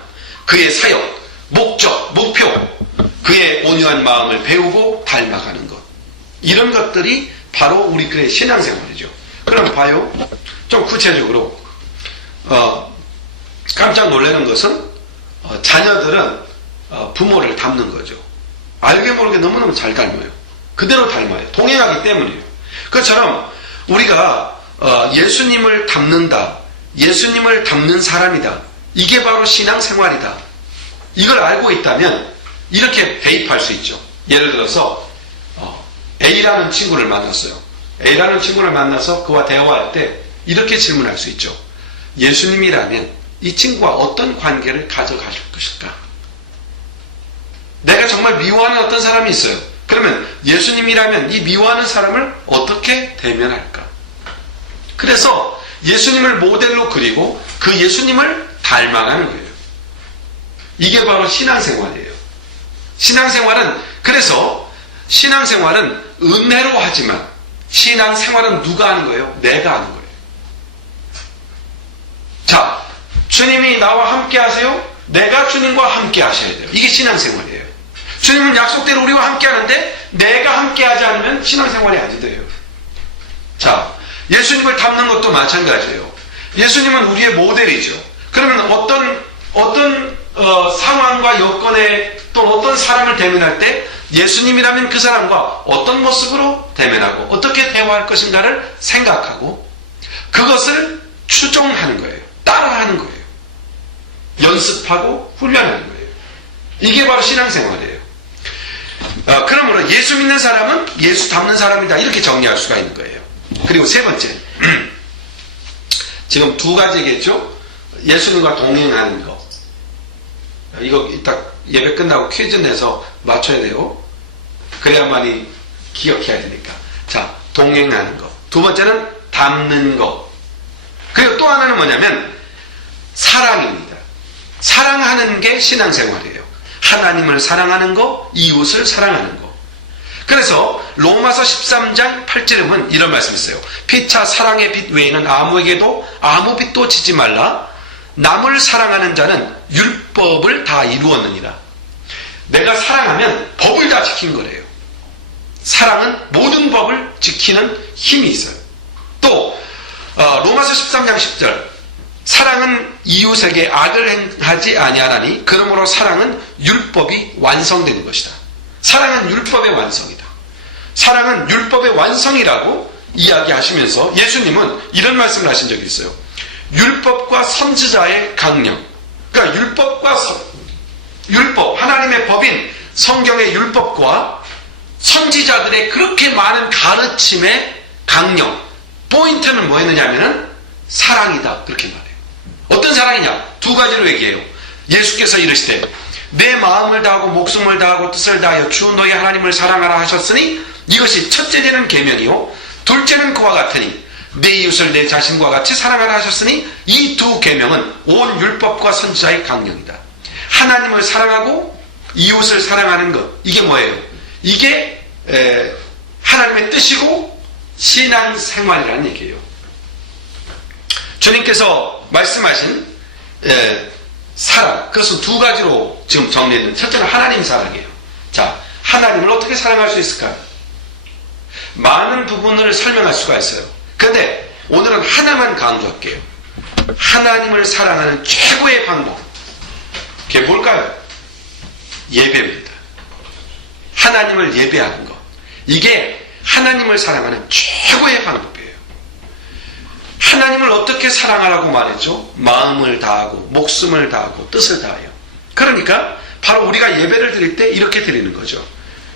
그의 사역, 목적, 목표, 그의 온유한 마음을 배우고 닮아가는 것, 이런 것들이 바로 우리 그의 신앙생활이죠. 그럼 봐요. 좀 구체적으로 깜짝 놀라는 것은 자녀들은 부모를 닮는 거죠. 알게 모르게 너무너무 잘 닮아요. 그대로 닮아요. 동행하기 때문이에요. 그것처럼 우리가 예수님을 닮는다, 예수님을 닮는 사람이다, 이게 바로 신앙생활이다, 이걸 알고 있다면 이렇게 대입할 수 있죠. 예를 들어서 A라는 친구를 만났어요. A라는 친구를 만나서 그와 대화할 때 이렇게 질문할 수 있죠. 예수님이라면 이 친구와 어떤 관계를 가져가실 것일까? 내가 정말 미워하는 어떤 사람이 있어요. 그러면 예수님이라면 이 미워하는 사람을 어떻게 대면할까? 그래서 예수님을 모델로 그리고 그 예수님을 닮아가는 거예요. 이게 바로 신앙생활이에요. 그래서 신앙생활은 은혜로 하지만 신앙생활은 누가 하는 거예요? 내가 하는 거예요. 자, 주님이 나와 함께 하세요? 내가 주님과 함께 하셔야 돼요. 이게 신앙생활이에요. 주님은 약속대로 우리와 함께 하는데 내가 함께 하지 않으면 신앙생활이 안 돼요. 자, 예수님을 닮는 것도 마찬가지예요. 예수님은 우리의 모델이죠. 그러면 어떤 상황과 여건에 또 어떤 사람을 대면할 때 예수님이라면 그 사람과 어떤 모습으로 대면하고 어떻게 대화할 것인가를 생각하고 그것을 추종하는 거예요. 따라하는 거예요. 연습하고 훈련하는 거예요. 이게 바로 신앙생활이에요. 그러므로 예수 믿는 사람은 예수 닮는 사람이다, 이렇게 정리할 수가 있는 거예요. 그리고 세 번째, 지금 두 가지겠죠. 예수님과 동행하는 거. 이거 이따 예배 끝나고 퀴즈 내서 맞춰야 돼요. 그래야만이 기억해야 되니까. 자, 동행하는 거. 두 번째는 닮는 거. 그리고 또 하나는 뭐냐면 사랑입니다. 사랑하는 게 신앙생활이에요. 하나님을 사랑하는 거, 이웃을 사랑하는 거. 그래서 로마서 13장 8절에 보면 이런 말씀이 있어요. 피차 사랑의 빛 외에는 아무에게도 아무 빛도 지지 말라. 남을 사랑하는 자는 율법을 다 이루었느니라. 내가 사랑하면 법을 다 지킨 거래요. 사랑은 모든 법을 지키는 힘이 있어요. 또 로마서 13장 10절, 사랑은 이웃에게 악을 행하지 아니하나니 그러므로 사랑은 율법이 완성되는 것이다. 사랑은 율법의 완성이다. 사랑은 율법의 완성이라고 이야기하시면서 예수님은 이런 말씀을 하신 적이 있어요. 율법과 선지자의 강령. 그러니까 율법과 율법, 하나님의 법인 성경의 율법과 선지자들의 그렇게 많은 가르침의 강령, 포인트는 뭐였느냐면은 사랑이다, 그렇게 말해요. 어떤 사랑이냐? 두 가지로 얘기해요. 예수께서 이르시되 내 마음을 다하고 목숨을 다하고 뜻을 다하여 주 너희 하나님을 사랑하라 하셨으니 이것이 첫째는 계명이요 둘째는 그와 같으니 내 이웃을 내 자신과 같이 사랑하라 하셨으니 이 두 계명은 온 율법과 선지자의 강령이다. 하나님을 사랑하고 이웃을 사랑하는 것, 이게 뭐예요? 이게 하나님의 뜻이고 신앙생활이라는 얘기예요. 주님께서 말씀하신 사랑, 그것은 두 가지로 지금 정리했는데, 첫째는 하나님 사랑이에요. 자, 하나님을 어떻게 사랑할 수 있을까요? 많은 부분을 설명할 수가 있어요. 그런데 오늘은 하나만 강조할게요. 하나님을 사랑하는 최고의 방법, 그게 뭘까요? 예배입니다. 하나님을 예배하는 것, 이게 하나님을 사랑하는 최고의 방법이에요. 하나님을 어떻게 사랑하라고 말했죠? 마음을 다하고 목숨을 다하고 뜻을 다하여. 그러니까 바로 우리가 예배를 드릴 때 이렇게 드리는 거죠.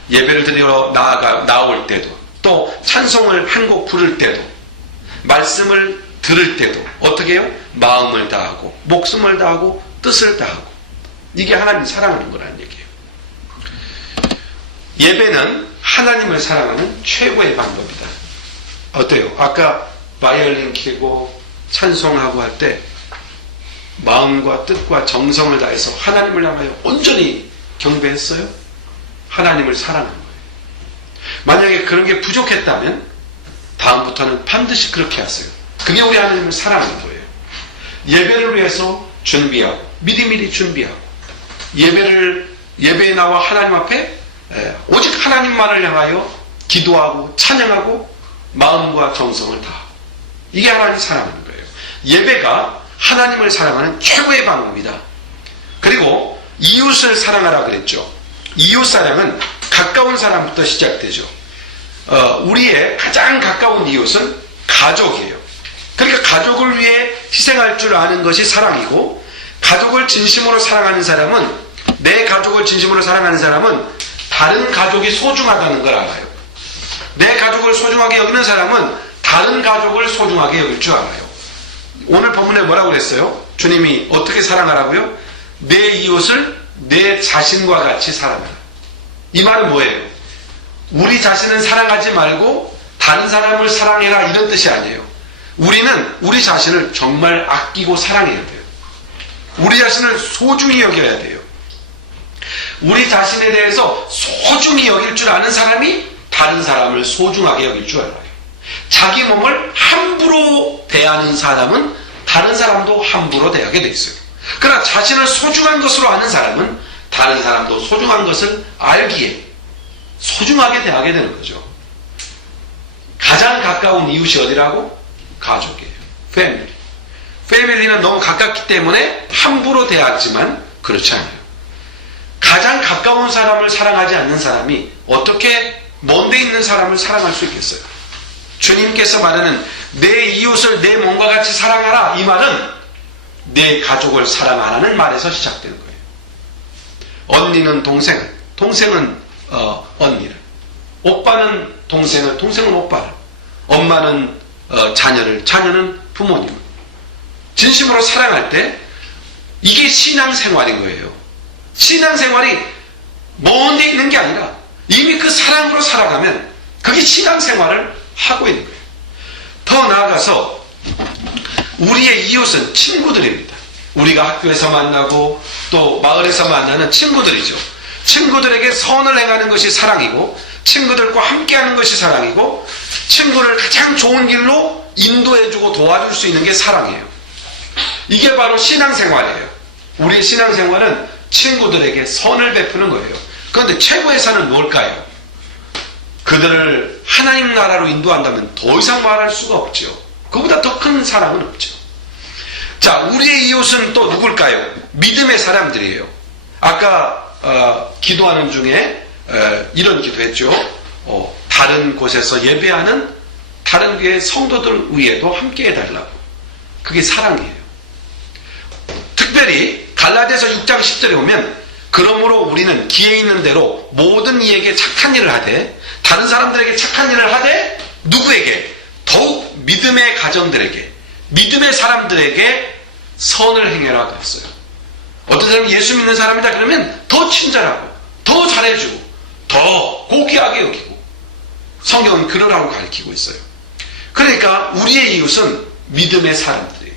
예배를 드리러 나올 때도, 또 찬송을 한 곡 부를 때도, 말씀을 들을 때도 어떻게 해요? 마음을 다하고 목숨을 다하고 뜻을 다하고. 이게 하나님 사랑하는 거라는 얘기예요. 예배는 하나님을 사랑하는 최고의 방법이다. 어때요? 아까 바이올린 켜고 찬송하고 할 때 마음과 뜻과 정성을 다해서 하나님을 향하여 온전히 경배했어요? 하나님을 사랑한 거예요. 만약에 그런 게 부족했다면 다음부터는 반드시 그렇게 하세요. 그게 우리 하나님을 사랑하는 거예요. 예배를 위해서 준비하고 미리미리 준비하고 예배에 나와 하나님 앞에 오직 하나님만을 향하여 기도하고 찬양하고 마음과 정성을 다하고, 이게 하나님 사랑하는 거예요. 예배가 하나님을 사랑하는 최고의 방법이다. 그리고 이웃을 사랑하라 그랬죠. 이웃 사랑은 가까운 사람부터 시작되죠. 우리의 가장 가까운 이웃은 가족이에요. 그러니까 가족을 위해 희생할 줄 아는 것이 사랑이고, 가족을 진심으로 사랑하는 사람은, 내 가족을 진심으로 사랑하는 사람은 다른 가족이 소중하다는 걸 알아요. 내 가족을 소중하게 여기는 사람은 다른 가족을 소중하게 여길 줄 알아요. 오늘 본문에 뭐라고 그랬어요? 주님이 어떻게 사랑하라고요? 내 이웃을 내 자신과 같이 사랑하라. 이 말은 뭐예요? 우리 자신은 사랑하지 말고 다른 사람을 사랑해라, 이런 뜻이 아니에요. 우리는 우리 자신을 정말 아끼고 사랑해야 돼요. 우리 자신을 소중히 여겨야 돼요. 우리 자신에 대해서 소중히 여길 줄 아는 사람이 다른 사람을 소중하게 여길 줄 알아요. 자기 몸을 함부로 대하는 사람은 다른 사람도 함부로 대하게 돼 있어요. 그러나 자신을 소중한 것으로 아는 사람은 다른 사람도 소중한 것을 알기에 소중하게 대하게 되는 거죠. 가장 가까운 이웃이 어디라고? 가족이에요. 패밀리. 패밀리는 너무 가깝기 때문에 함부로 대하지만 그렇지 않아요. 가장 가까운 사람을 사랑하지 않는 사람이 어떻게 먼데 있는 사람을 사랑할 수 있겠어요? 주님께서 말하는 내 이웃을 내 몸과 같이 사랑하라, 이 말은 내 가족을 사랑하라는 말에서 시작되는 거예요. 언니는 동생을, 동생은 언니를, 오빠는 동생을, 동생은 오빠를, 엄마는 자녀를, 자녀는 부모님을 진심으로 사랑할 때 이게 신앙생활인 거예요. 신앙생활이 먼데 있는 게 아니라 이미 그 사랑으로 살아가면 그게 신앙생활을 하고 있는 거예요. 더 나아가서 우리의 이웃은 친구들입니다. 우리가 학교에서 만나고 또 마을에서 만나는 친구들이죠. 친구들에게 선을 행하는 것이 사랑이고, 친구들과 함께하는 것이 사랑이고, 친구를 가장 좋은 길로 인도해주고 도와줄 수 있는 게 사랑이에요. 이게 바로 신앙생활이에요. 우리의 신앙생활은 친구들에게 선을 베푸는 거예요. 그런데 최고의 선은 뭘까요? 그들을 하나님 나라로 인도한다면 더 이상 말할 수가 없죠. 그보다 더 큰 사랑은 없죠. 자, 우리의 이웃은 또 누굴까요? 믿음의 사람들이에요. 아까 기도하는 중에 이런 기도했죠. 다른 곳에서 예배하는 다른 교회 성도들 위에도 함께 해달라고. 그게 사랑이에요. 특별히 갈라디아서 6장 10절에 보면 그러므로 우리는 기회 있는 대로 모든 이에게 착한 일을 하되, 다른 사람들에게 착한 일을 하되, 누구에게? 더욱 믿음의 가정들에게, 믿음의 사람들에게 선을 행해라 그랬어요. 어떤 사람이 예수 믿는 사람이다 그러면 더 친절하고, 더 잘해주고, 더 고귀하게 여기고, 성경은 그러라고 가르치고 있어요. 그러니까 우리의 이웃은 믿음의 사람들이에요.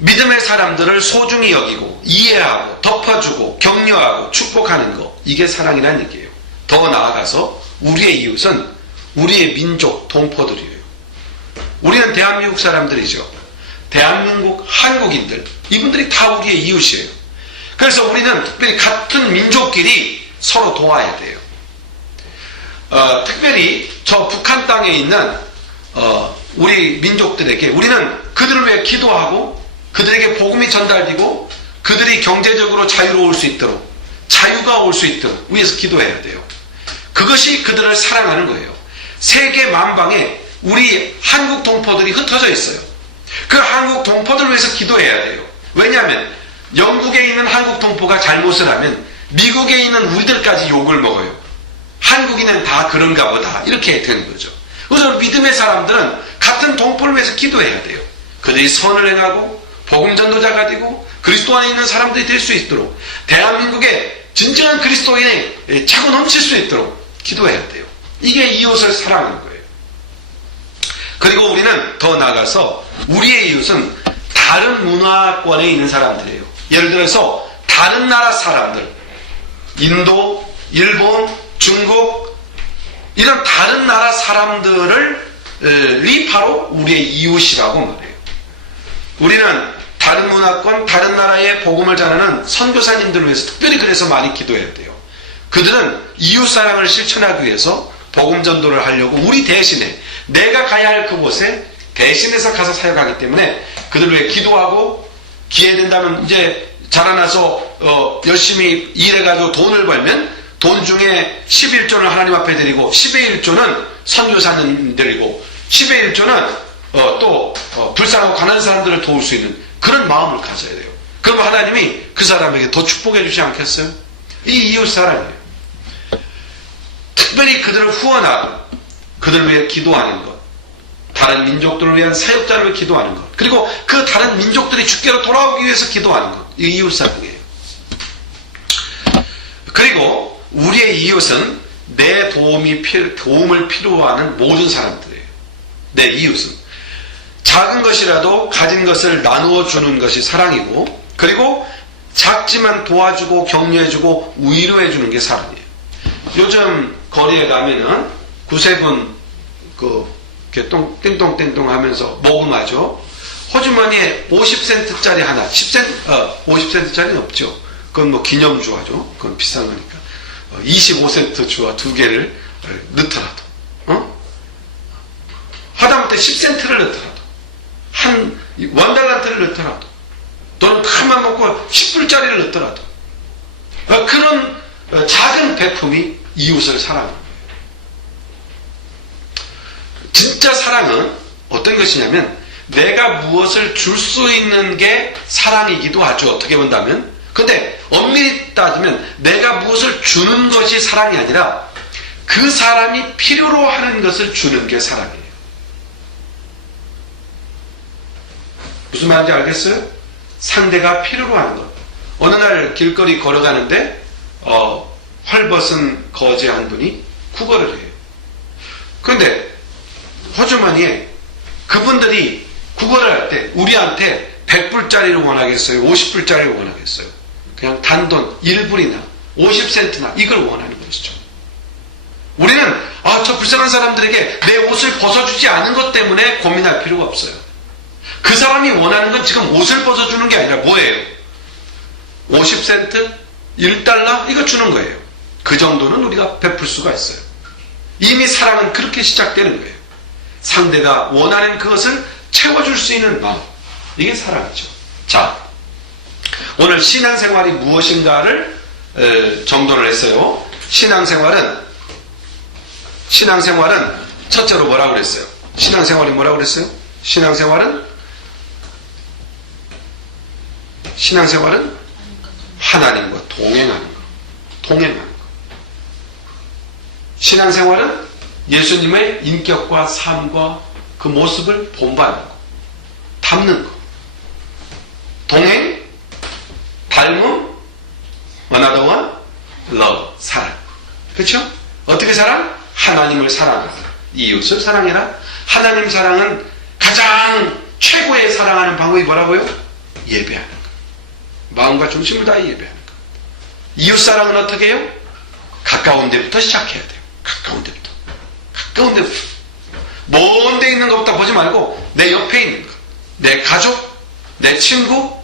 믿음의 사람들을 소중히 여기고 이해하고 덮어주고 격려하고 축복하는 것, 이게 사랑이라는 얘기예요. 더 나아가서 우리의 이웃은 우리의 민족 동포들이에요. 우리는 대한민국 사람들이죠. 대한민국 한국인들, 이분들이 다 우리의 이웃이에요. 그래서 우리는 특별히 같은 민족끼리 서로 도와야 돼요. 특별히 저 북한 땅에 있는 우리 민족들에게 우리는 그들을 위해 기도하고, 그들에게 복음이 전달되고, 그들이 경제적으로 자유로울 수 있도록, 자유가 올 수 있도록 위해서 기도해야 돼요. 그것이 그들을 사랑하는 거예요. 세계 만방에 우리 한국 동포들이 흩어져 있어요. 그 한국 동포들을 위해서 기도해야 돼요. 왜냐하면 영국에 있는 한국 동포가 잘못을 하면 미국에 있는 우리들까지 욕을 먹어요. 한국인은 다 그런가 보다, 이렇게 되는 거죠. 그래서 믿음의 사람들은 같은 동포를 위해서 기도해야 돼요. 그들이 선을 행하고 복음 전도자가 되고 그리스도 안에 있는 사람들이 될 수 있도록, 대한민국에 진정한 그리스도인이 차고 넘칠 수 있도록 기도해야 돼요. 이게 이웃을 사랑하는 거예요. 그리고 우리는 더 나아가서 우리의 이웃은 다른 문화권에 있는 사람들이에요. 예를 들어서 다른 나라 사람들, 인도, 일본, 중국, 이런 다른 나라 사람들이 바로 우리의 이웃이라고 말해요. 우리는 다른 문화권, 다른 나라의 복음을 전하는 선교사님들을 위해서 특별히 그래서 많이 기도해야 돼요. 그들은 이웃사랑을 실천하기 위해서 복음 전도를 하려고 우리 대신에, 내가 가야 할 그곳에 대신해서 가서 사역하기 때문에 그들을 위해 기도하고, 기회 된다면 이제 자라나서 열심히 일해가지고 돈을 벌면 돈 중에 11조는 하나님 앞에 드리고 10의 1조는 선교사님 드리고 10의 1조는 또 불쌍하고 가난한 사람들을 도울 수 있는 그런 마음을 가져야 돼요. 그럼 하나님이 그 사람에게 더 축복해 주지 않겠어요? 이 이웃 사랑이에요. 특별히 그들을 후원하고 그들을 위해 기도하는 것, 다른 민족들을 위한 사역자를 위해 기도하는 것, 그리고 그 다른 민족들이 주께로 돌아오기 위해서 기도하는 것, 이 이웃 사랑이에요. 그리고 우리의 이웃은 내 도움을 필요하는 모든 사람들이에요. 내 이웃은 작은 것이라도 가진 것을 나누어 주는 것이 사랑이고, 그리고 작지만 도와주고 격려해주고 위로해주는 게 사랑이에요. 요즘 거리에 가면은 구세군 이렇게 띵동띵동 하면서 모금하죠. 호주머니에 50센트짜리 하나, 50센트짜리는 없죠. 그건 뭐 기념주화죠. 그건 비싼 거니까. 25센트 주화 2개를 넣더라도, 하다못해 10센트를 넣더라도, 한 원달란트를 넣더라도, 또는 큰맘 먹고 10불짜리를 넣더라도, 그런 작은 베품이 이웃을 사랑하는 거예요. 진짜 사랑은 어떤 것이냐면 내가 무엇을 줄 수 있는 게 사랑이기도 하죠. 어떻게 본다면. 근데 엄밀히 따지면 내가 무엇을 주는 것이 사랑이 아니라 그 사람이 필요로 하는 것을 주는 게 사랑이에요. 무슨 말인지 알겠어요? 상대가 필요로 하는 것. 어느 날 길거리 걸어가는데 헐벗은 거지 한 분이 구걸을 해요. 그런데 호주머니에 그분들이 구걸을 할 때 우리한테 100불짜리를 원하겠어요? 50불짜리를 원하겠어요? 그냥 단돈 1불이나 50센트나 이걸 원하는 것이죠. 우리는 저 불쌍한 사람들에게 내 옷을 벗어주지 않은 것 때문에 고민할 필요가 없어요. 그 사람이 원하는 건 지금 옷을 벗어주는 게 아니라 뭐예요? 50센트? 1달러? 이거 주는 거예요. 그 정도는 우리가 베풀 수가 있어요. 이미 사랑은 그렇게 시작되는 거예요. 상대가 원하는 그것을 채워줄 수 있는 마음, 이게 사랑이죠. 자, 오늘 신앙생활이 무엇인가를 정돈을 했어요. 신앙생활은 첫째로 뭐라고 그랬어요? 신앙생활이 뭐라고 그랬어요? 신앙생활은 하나님과 동행하는 것. 동행하는 것. 신앙생활은 예수님의 인격과 삶과 그 모습을 본받는 것. 담는 것. 동행, 닮음, another one, love, 사랑. 그렇죠? 어떻게 사랑? 하나님을 사랑하라. 이웃을 사랑해라. 하나님 사랑은 가장 최고의 사랑하는 방법이 뭐라고요? 예배하는 것. 마음과 중심을 다해 예배하는 것. 이웃 사랑은 어떻게 해요? 가까운 데부터 시작해야 돼요. 가까운 데부터. 가까운 데부터. 먼 데 있는 것부터 보지 말고 내 옆에 있는 것. 내 가족, 내 친구,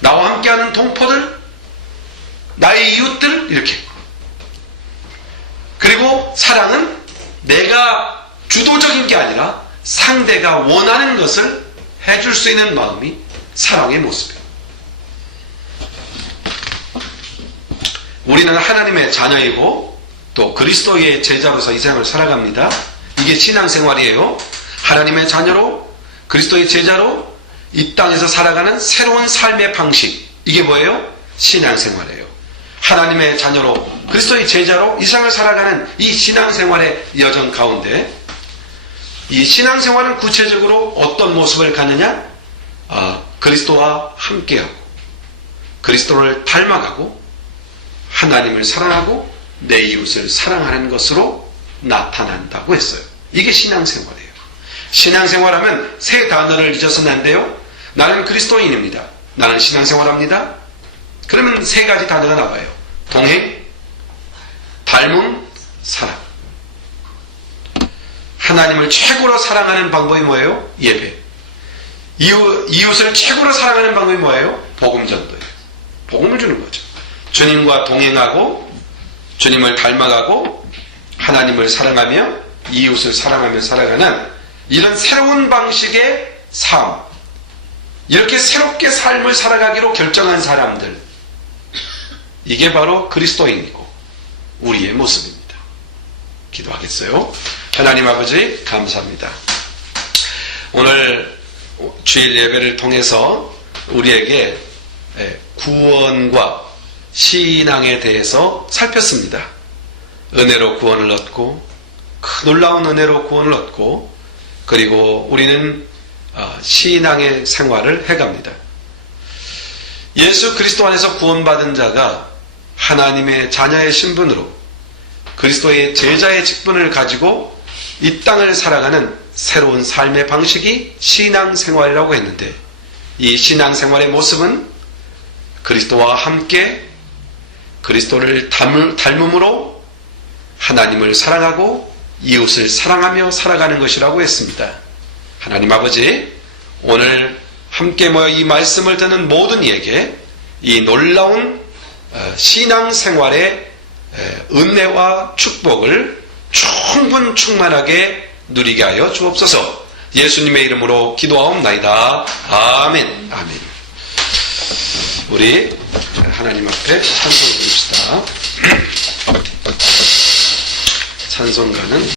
나와 함께하는 동포들, 나의 이웃들, 이렇게. 그리고 사랑은 내가 주도적인 게 아니라 상대가 원하는 것을 해줄 수 있는 마음이 사랑의 모습이에요. 우리는 하나님의 자녀이고 또 그리스도의 제자로서 이 세상을 살아갑니다. 이게 신앙생활이에요. 하나님의 자녀로 그리스도의 제자로 이 땅에서 살아가는 새로운 삶의 방식. 이게 뭐예요? 신앙생활이에요. 하나님의 자녀로 그리스도의 제자로 이 세상을 살아가는 이 신앙생활의 여정 가운데 이 신앙생활은 구체적으로 어떤 모습을 갖느냐? 그리스도와 함께하고 그리스도를 닮아가고 하나님을 사랑하고 내 이웃을 사랑하는 것으로 나타난다고 했어요. 이게 신앙생활이에요. 신앙생활하면 세 단어를 잊어서는 안 돼요. 나는 그리스도인입니다. 나는 신앙생활합니다. 그러면 세 가지 단어가 나와요. 동행, 닮음, 사랑. 하나님을 최고로 사랑하는 방법이 뭐예요? 예배. 이웃을 최고로 사랑하는 방법이 뭐예요? 복음 전도예요. 복음을 주는 거죠. 주님과 동행하고 주님을 닮아가고 하나님을 사랑하며 이웃을 사랑하며 살아가는 이런 새로운 방식의 삶. 이렇게 새롭게 삶을 살아가기로 결정한 사람들. 이게 바로 그리스도인이고 우리의 모습입니다. 기도하겠어요? 하나님 아버지 감사합니다. 오늘 주일 예배를 통해서 우리에게 구원과 신앙에 대해서 살폈습니다. 은혜로 구원을 얻고 큰 놀라운 은혜로 구원을 얻고 그리고 우리는 신앙의 생활을 해갑니다. 예수 그리스도 안에서 구원받은 자가 하나님의 자녀의 신분으로 그리스도의 제자의 직분을 가지고 이 땅을 살아가는 새로운 삶의 방식이 신앙생활이라고 했는데 이 신앙생활의 모습은 그리스도와 함께 그리스도를 닮음으로 하나님을 사랑하고 이웃을 사랑하며 살아가는 것이라고 했습니다. 하나님 아버지, 오늘 함께 모여 이 말씀을 듣는 모든 이에게 이 놀라운 신앙생활의 은혜와 축복을 충만하게 누리게 하여 주옵소서. 예수님의 이름으로 기도하옵나이다. 아멘. 아멘. 우리 하나님 앞에 찬송 드립시다. 찬송가는